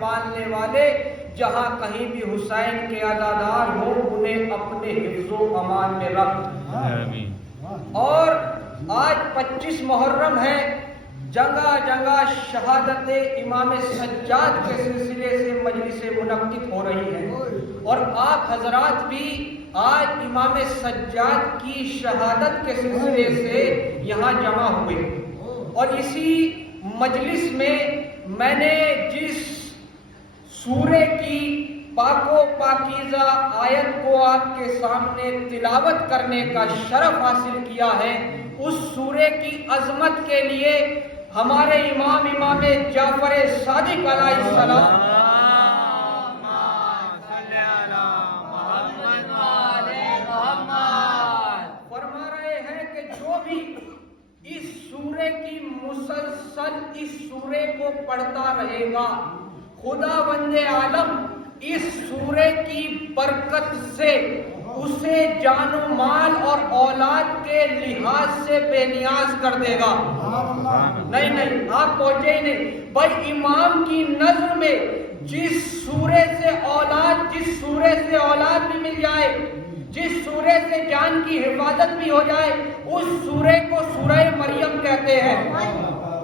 پالنے والے جہاں کہیں بھی حسین کے عزادار ہوں انہیں اپنے حفظ و امان میں رکھ۔ آمین۔ اور آج 25 محرم ہے، جگہ جگہ شہادت امام سجاد کے سلسلے سے مجلسیں منعقد ہو رہی ہیں، اور آپ حضرات بھی آج امام سجاد کی شہادت کے سلسلے سے یہاں جمع ہوئے، اور اسی مجلس میں نے جس سورے کی پاک و پاکیزہ آیت کو آپ کے سامنے تلاوت کرنے کا شرف حاصل کیا ہے، اس سورے کی عظمت کے لیے ہمارے امام جعفر صادق علیہ السلام فرما رہے ہیں کہ جو بھی اس سورے کی مسلسل اس سورے کو پڑھتا رہے گا، خدا بند عالم اس سورے کی برکت سے اسے جان و مال اور اولاد کے لحاظ سے بے نیاز کر دے گا۔ نہیں آپ پہنچے ہی نہیں بھائی، امام کی نظر میں جس سورے سے اولاد بھی مل جائے، جس سورے سے جان کی حفاظت بھی ہو جائے، اس سورے کو سورہ مریم کہتے ہیں۔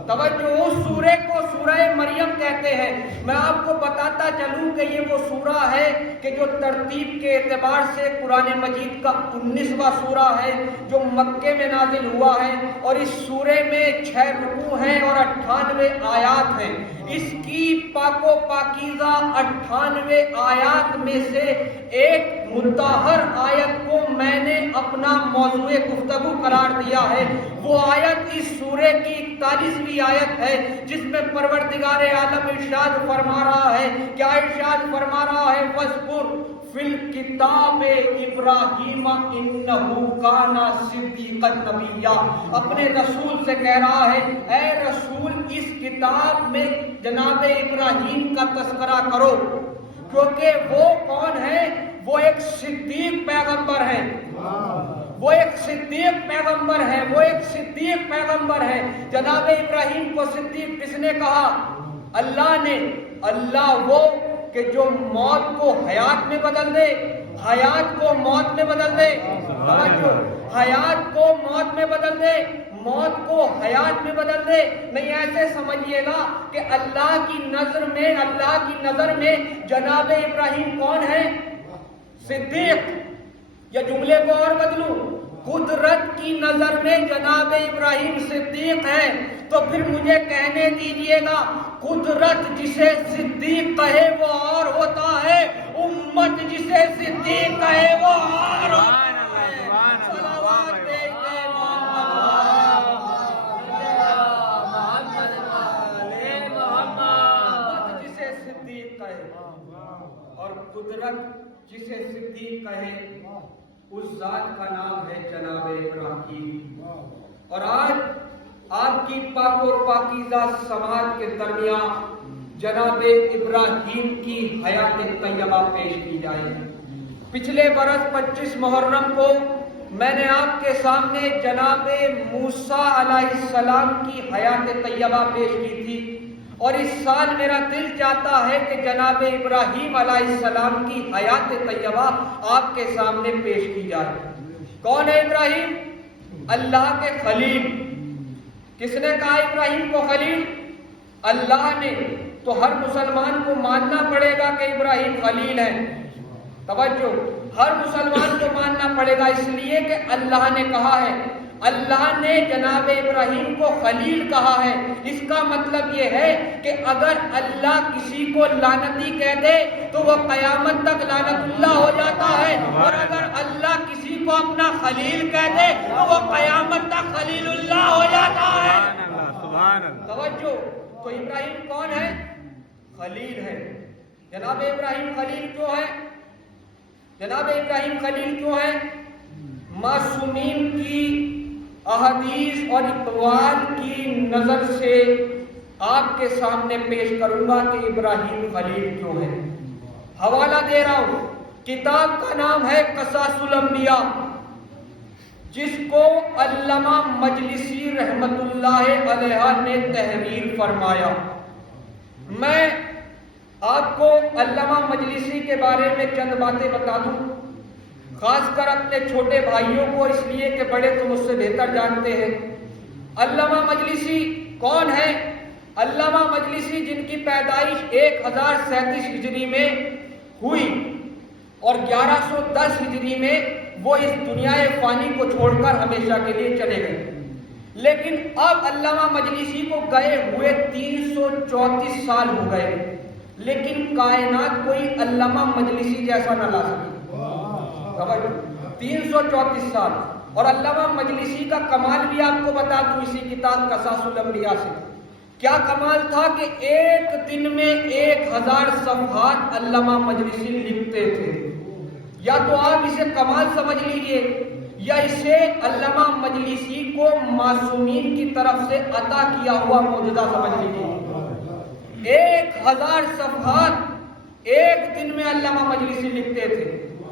توجہ، اس سورے کو سورہ مریم کہتے ہیں۔ میں آپ کو بتاتا چلوں کہ یہ وہ سورہ ہے کہ جو ترتیب کے اعتبار سے قرآن مجید کا 19واں سورہ ہے، جو مکے میں نازل ہوا ہے، اور اس سورے میں 6 رکوع ہیں اور 98 آیات ہیں۔ اس کی پاک و پاکیزہ 98 آیات میں سے ایک مطہر آیت کو میں نے اپنا موضوع گفتگو قرار دیا ہے۔ وہ آیت اس سورے کی 41ویں آیت ہے، جس میں پروردگار عالم ارشاد فرما رہا ہے، کیا ارشاد فرما رہا ہے؟ وَاذْكُرْ فِي الْكِتَابِ إِبْرَاهِيمَ إِنَّهُ كَانَ صِدِّيقًا نَبِيًّا۔ اپنے رسول سے کہہ رہا ہے، اے رسول اس کتاب میں جناب ابراہیم کا تذکرہ کرو، کیونکہ وہ کون ہے؟ وہ ایک صدیق پیغمبر ہے، وہ ایک صدیق پیغمبر ہے، وہ ایک صدیق پیغمبر ہے۔ جناب ابراہیم کو صدیق کس نے کہا؟ اللہ نے۔ اللہ وہ کہ جو موت کو حیات میں بدل دے، حیات کو موت میں بدل دے، حیات کو موت میں بدل دے، موت کو حیات میں بدل دے۔ نہیں، ایسے سمجھیے گا کہ اللہ کی نظر میں جناب ابراہیم کون ہے؟ صدیق۔ یا جملے کو اور بدلوں، قدرت کی نظر میں جناب ابراہیم صدیق ہے، تو پھر مجھے کہنے دیجئے گا قدرت جسے صدیق کہے وہ اور ہوتا ہے، امت جسے صدیق کہے وہ اور ہوتا ہے۔ صلوات دے کے محمد جسے صدیق کہے اور قدرت جسے صدیق کہے، اس ذات کا نام ہے جناب ابراہیم۔ اور آج آپ کی پاک و پاکیزہ سماعت کے درمیان جناب ابراہیم کی حیات طیبہ پیش کی جائے گی۔ پچھلے برس 25 محرم کو میں نے آپ کے سامنے جناب موسیٰ علیہ السلام کی حیات طیبہ پیش کی تھی، اور اس سال میرا دل چاہتا ہے کہ جناب ابراہیم علیہ السلام کی حیات طیبہ آپ کے سامنے پیش کی جائے۔ کون ہے ابراہیم؟ اللہ کے خلیل۔ کس نے کہا ابراہیم کو خلیل؟ اللہ نے۔ تو ہر مسلمان کو ماننا پڑے گا کہ ابراہیم خلیل ہے۔ توجہ، ہر مسلمان کو ماننا پڑے گا، اس لیے کہ اللہ نے کہا ہے، اللہ نے جناب ابراہیم کو خلیل کہا ہے۔ اس کا مطلب یہ ہے کہ اگر اللہ کسی کو لعنتی کہہ دے تو وہ قیامت تک لعنت اللہ ہو جاتا ہے، اور اگر اللہ کسی کو اپنا خلیل کہہ دے تو وہ قیامت تک خلیل اللہ ہو جاتا ہے۔ توجہ، تو ابراہیم کون ہے؟ خلیل ہے۔ جناب ابراہیم خلیل کیوں ہے؟ جناب ابراہیم خلیل کیوں ہے؟ معصومین کی احادیث اور اقوال کی نظر سے آپ کے سامنے پیش کروں گا کہ ابراہیم خلیل کیوں ہے۔ حوالہ دے رہا ہوں، کتاب کا نام ہے قصص الانبیاء، جس کو علامہ مجلسی رحمت اللہ علیہ نے تحریر فرمایا۔ میں آپ کو علامہ مجلسی کے بارے میں چند باتیں بتا دوں، خاص کر اپنے چھوٹے بھائیوں کو، اس لیے کہ بڑے تو مجھ سے بہتر جانتے ہیں۔ علامہ مجلسی کون ہے؟ علامہ مجلسی جن کی پیدائش 1037 ہجری میں ہوئی اور 1110 ہجری میں وہ اس دنیا فانی کو چھوڑ کر ہمیشہ کے لیے چلے گئے، لیکن اب علامہ مجلسی کو گئے ہوئے 334 سال ہو گئے، لیکن کائنات کوئی علامہ مجلسی جیسا نہ لا سکی۔ 334 سال، اور علامہ مجلسی کا کمال بھی آپ کو بتا دوں اسی کتاب قصاص الانبیاء سے۔ کیا کمال تھا کہ ایک دن میں 1000 صفحات علامہ مجلسی لکھتے تھے۔ یا تو آپ اسے کمال سمجھ لیجئے یا اسے علامہ مجلسی کو معصومین کی طرف سے عطا کیا ہوا معجزہ سمجھ لیجئے۔ 1000 صفحات ایک دن میں علامہ مجلسی لکھتے تھے،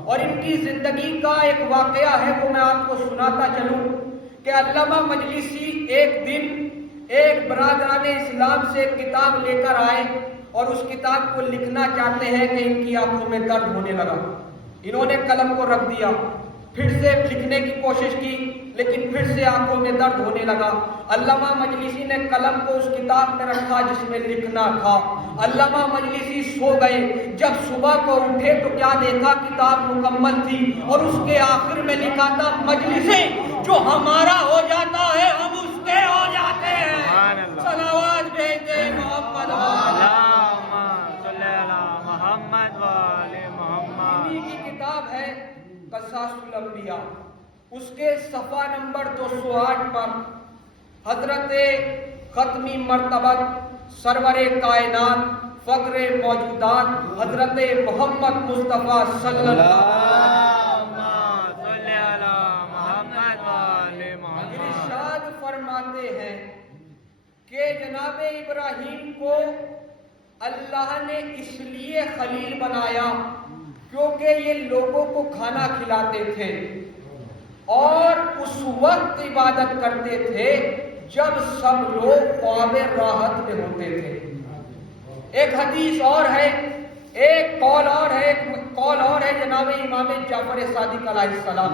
اور ان کی زندگی کا ایک واقعہ ہے وہ میں آپ کو سناتا چلوں کہ علامہ مجلسی ایک دن ایک برادران اسلام سے ایک کتاب لے کر آئے اور اس کتاب کو لکھنا چاہتے ہیں کہ ان کی آنکھوں میں درد ہونے لگا۔ انہوں نے قلم کو رکھ دیا، پھر سے لکھنے کی کوشش کی، لیکن پھر سے آنکھوں میں درد ہونے لگا۔ علامہ مجلسی نے قلم کو اس کتاب میں رکھا جس میں لکھنا تھا۔ علامہ مجلسی سو گئے، جب صبح کو اٹھے تو کیا دیکھا؟ کتاب مکمل تھی اور اس کے آخر میں لکھا تھا، مجلسی جو ہمارا ہو جاتا ہے ہم اس کے ہو جاتے ہیں۔ صلوات بھیجتے محمد کی کتاب ہے قصاص الانبیاء، اس کے صفحہ نمبر 208 پر حضرت ختمی مرتبہ سرور کائنات فخر موجودات حضرت محمد مصطفیٰ صلی اللہ علیہ وسلم ارشاد فرماتے ہیں کہ جناب ابراہیم کو اللہ نے اس لیے خلیل بنایا کیونکہ یہ لوگوں کو کھانا کھلاتے تھے اور اس وقت عبادت کرتے تھے جب سب لوگ خواب راحت میں ہوتے تھے۔ ایک حدیث اور ہے، ایک قول اور ہے جناب امام جعفر صادق علیہ السلام،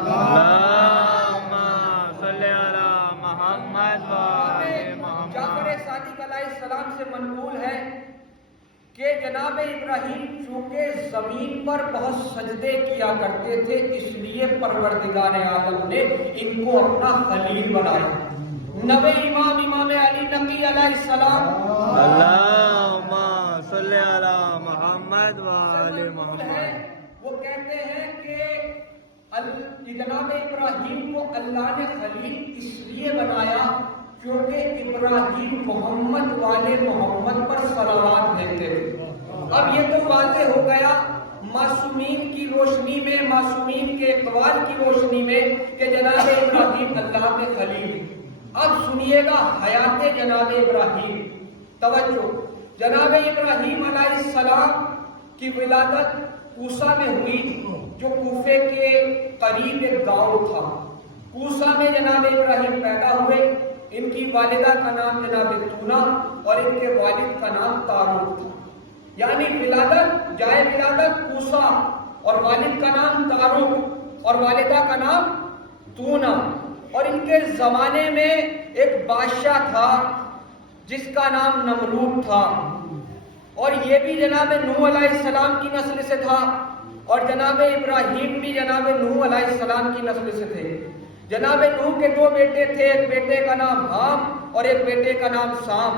جعفر صادق علیہ السلام سے منقول ہے کہ جناب ابراہیم چونکہ زمین پر بہت سجدے کیا کرتے تھے اس لیے پروردگار عالم نے ان کو اپنا خلیل بنایا۔ نبی امام علی نقی علیہ السلام، اللہم صلی علی محمد وآل محمد، وہ کہتے ہیں کہ جناب ابراہیم کو اللہ نے خلیل اس لیے بنایا کیونکہ ابراہیم محمد والے محمد پر صلوات دیتے تھے۔ اب یہ تو واضح ہو گیا معصومین کی روشنی میں، معصومین کے اقوال کی روشنی میں کہ جناب ابراہیم اللہ کے خلیل۔ اب سنیے گا حیات جناب ابراہیم، توجہ، جناب ابراہیم علیہ السلام کی ولادت کوسا میں ہوئی جو کوفے کے قریب ایک گاؤں تھا۔ کوسا میں جناب ابراہیم پیدا ہوئے۔ ان کی والدہ کا نام جناب تونا اور ان کے والد کا نام تاروک تھا، یعنی جائے ولادت کوسا اور والد کا نام تاروک اور والدہ کا نام تونا۔ اور ان کے زمانے میں ایک بادشاہ تھا جس کا نام نمرود تھا، اور یہ بھی جناب نوح علیہ السلام کی نسل سے تھا، اور جناب ابراہیم بھی جناب نوح علیہ السلام کی نسل سے تھے۔ جناب نوح کے 2 بیٹے تھے، ایک بیٹے کا نام حام اور ایک بیٹے کا نام سام۔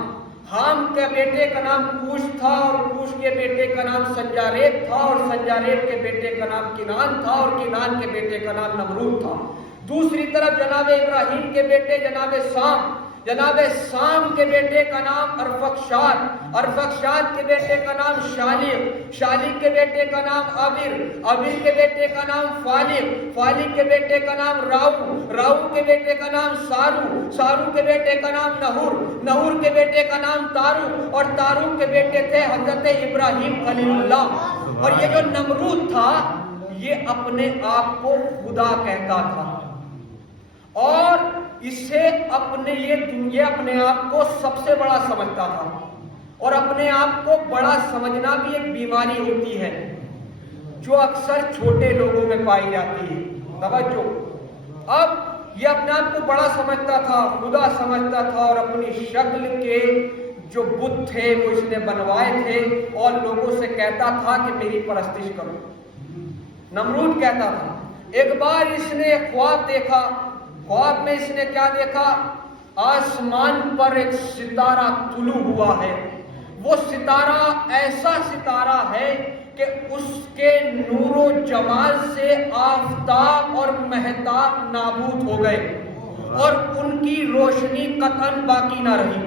حام کے بیٹے کا نام کوش تھا اور کوش کے بیٹے کا نام سنجاریب تھا اور سنجاریب کے بیٹے کا نام کنان تھا اور کنان کے بیٹے کا نام نمرود تھا۔ دوسری طرف جناب ابراہیم کے بیٹے جناب سام کے بیٹے کا نام ارفخشاد، ارفخشاد کے بیٹے کا نام شالق، شالق کے بیٹے کا نام عبر، عبر کے بیٹے کا نام فالق، فالق کے بیٹے کا نام راؤ، راؤ کے بیٹے کا نام سارو، سارو کے بیٹے کا نام نہور، نہور کے بیٹے کا نام تارو، اور تارو کے بیٹے تھے حضرت ابراہیم خلیل اللہ۔ اور یہ جو نمرود تھا یہ اپنے آپ کو خدا کہتا تھا اور اسے یہ اپنے آپ کو سب سے بڑا سمجھتا تھا، اور اپنے آپ کو بڑا سمجھنا بھی ایک بیماری ہوتی ہے جو اکثر چھوٹے لوگوں میں پائی جاتی ہے۔ توجہ، اب یہ اپنے آپ کو بڑا سمجھتا تھا، خدا سمجھتا تھا، اور اپنی شکل کے جو بت تھے وہ اس نے بنوائے تھے اور لوگوں سے کہتا تھا کہ میری پرستش کرو۔ نمرود کہتا تھا۔ ایک بار اس نے خواب دیکھا، خواب میں اس نے کیا دیکھا؟ آسمان پر ایک ستارہ طلوع ہوا ہے، وہ ستارہ ایسا ستارہ ہے کہ اس کے نور و جمال سے آفتاب اور مہتاب نابود ہو گئے اور ان کی روشنی قطعاً باقی نہ رہی۔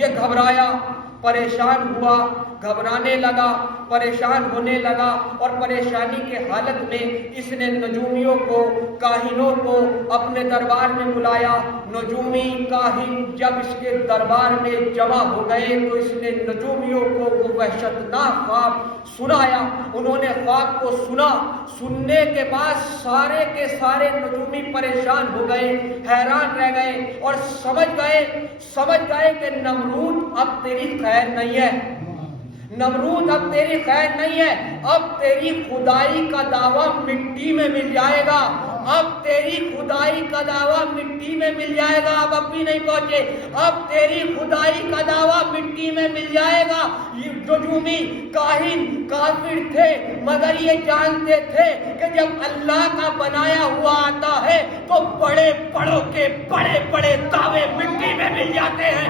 یہ گھبرایا، پریشان ہوا، گھبرانے لگا، پریشان ہونے لگا، اور پریشانی کے حالت میں اس نے نجومیوں کو، کاہنوں کو اپنے دربار میں بلایا۔ نجومی کاہن جب اس کے دربار میں جمع ہو گئے تو اس نے نجومیوں کو وہ وحشتناک خواب سنایا۔ انہوں نے خواب کو سنا، سننے کے بعد سارے کے سارے نجومی پریشان ہو گئے، حیران رہ گئے اور سمجھ گئے کہ نمرود اب تیری خیر نہیں ہے، نمرود اب تیری خیر نہیں ہے، اب تیری خدائی کا دعویٰ مٹی میں مل جائے گا، اب تیری خدائی کا دعویٰ مٹی میں مل جائے گا۔ اب بھی نہیں پہنچے، اب تیری خدائی کا دعویٰ مٹی میں مل جائے گا۔ یہ نجومی کاہن کافر تھے مگر یہ جانتے تھے کہ جب اللہ کا بنایا ہوا آتا ہے تو بڑے بڑوں کے بڑے بڑے دعوے مٹی میں مل جاتے ہیں۔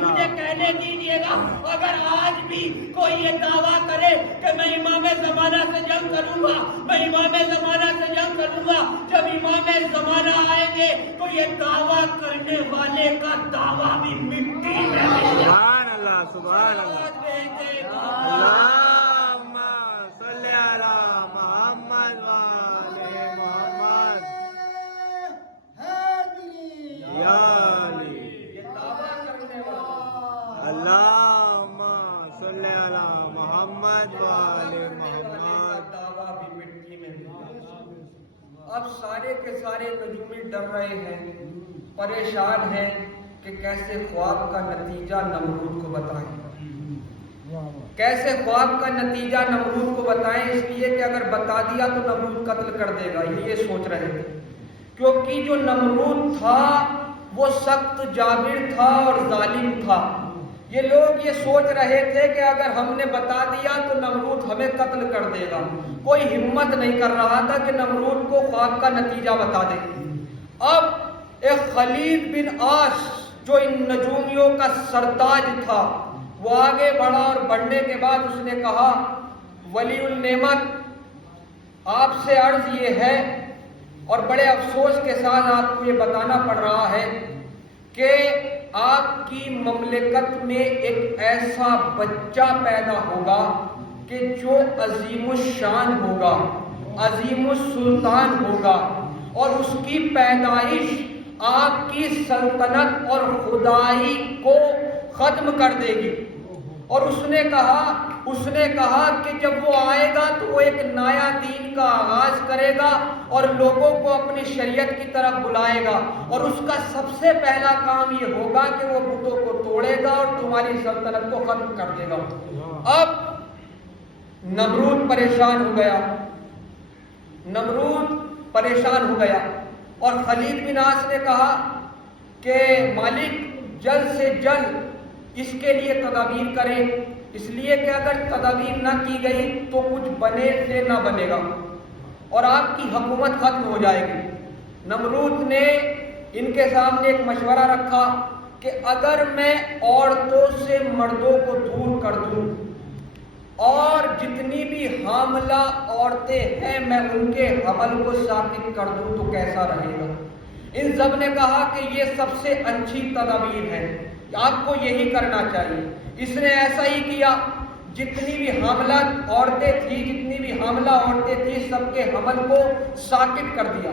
مجھے کہنے دیجیے گا، اگر آج بھی کوئی یہ دعویٰ کرے کہ میں امام زمانہ سے جنگ کروں گا، میں امام زمانہ سے جنگ کروں گا، جب امام زمانہ آئیں گے تو یہ دعویٰ کرنے والے کا دعویٰ بھی مٹی میں مل جائے گا۔ سبحان اللہ، سبحان اللہ، اللہم صلی علی محمد وآل محمد، یا علی، یہ دعویٰ کرنے والا اللہم صلی علی محمد وآل محمد۔ دعویٰ بھی مٹی میں مل جائے گا۔ اب سارے کے سارے نجومی ڈر رہے ہیں، پریشان ہیں کہ کیسے خواب کا نتیجہ نمرود کو بتائیں، کیسے خواب کا نتیجہ نمرود کو بتائیں، اس لیے کہ اگر بتا دیا تو نمرود قتل کر دے گا، یہ سوچ رہے تھے۔ کیونکہ جو نمرود تھا وہ سخت جابر تھا اور ظالم تھا۔ یہ لوگ یہ سوچ رہے تھے کہ اگر ہم نے بتا دیا تو نمرود ہمیں قتل کر دے گا۔ کوئی ہمت نہیں کر رہا تھا کہ نمرود کو خواب کا نتیجہ بتا دے۔ اب ایک خلید بن عاص جو ان نجومیوں کا سرتاج تھا وہ آگے بڑھا، اور بڑھنے کے بعد اس نے کہا، ولی النعمت آپ سے عرض یہ ہے، اور بڑے افسوس کے ساتھ آپ کو یہ بتانا پڑ رہا ہے کہ آپ کی مملکت میں ایک ایسا بچہ پیدا ہوگا کہ جو عظیم الشان ہوگا، عظیم السلطان ہوگا، اور اس کی پیدائش آپ کی سلطنت اور خدائی کو ختم کر دے گی۔ اور اس نے کہا کہ جب وہ آئے گا تو وہ ایک نیا دین کا آغاز کرے گا اور لوگوں کو اپنی شریعت کی طرف بلائے گا، اور اس کا سب سے پہلا کام یہ ہوگا کہ وہ بتوں کو توڑے گا اور تمہاری سلطنت کو ختم کر دے گا۔ اب نمرود پریشان ہو گیا، اور خلید بن عاص نے کہا کہ مالک جلد سے جلد اس کے لیے تدابیر کریں، اس لیے کہ اگر تدابیر نہ کی گئی تو کچھ بنے سے نہ بنے گا اور آپ کی حکومت ختم ہو جائے گی۔ نمرود نے ان کے سامنے ایک مشورہ رکھا کہ اگر میں عورتوں سے مردوں کو دور کر دوں اور جتنی بھی حاملہ عورتیں ہیں میں ان کے حمل کو ساکت کر دوں تو کیسا رہے گا؟ ان سب نے کہا کہ یہ سب سے اچھی تدابیر ہے، آپ کو یہی کرنا چاہیے۔ اس نے ایسا ہی کیا، جتنی بھی حاملہ عورتیں تھیں سب کے حمل کو ساکت کر دیا،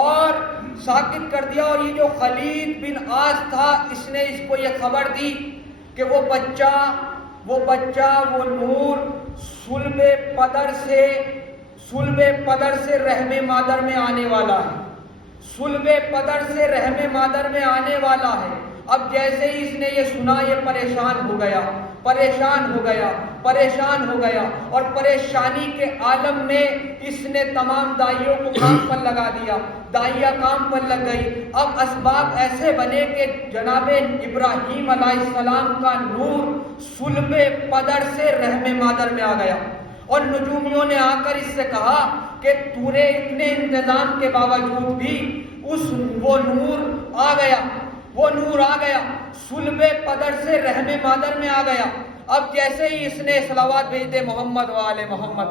اور یہ جو خلید بن عاص تھا اس نے اس کو یہ خبر دی کہ وہ بچہ وہ نور صلب پدر سے رحم مادر میں آنے والا ہے، صلب پدر سے رحم مادر میں آنے والا ہے۔ اب جیسے ہی اس نے یہ سنا یہ پریشان ہو گیا، پریشان ہو گیا اور پریشانی کے عالم میں اس نے تمام دائیوں کو کام پر لگا دیا، دائیاں کام پر لگ گئی۔ اب اسباب ایسے بنے کہ جناب ابراہیم علیہ السلام کا نور صلب پدر سے رحم مادر میں آ گیا، اور نجومیوں نے آ کر اس سے کہا کہ پورے اتنے انتظام کے باوجود بھی وہ نور آ گیا، صلب پدر سے رحم مادر میں آ گیا۔ اب جیسے ہی اس نے صلوات بھیج دے محمد و آل محمد۔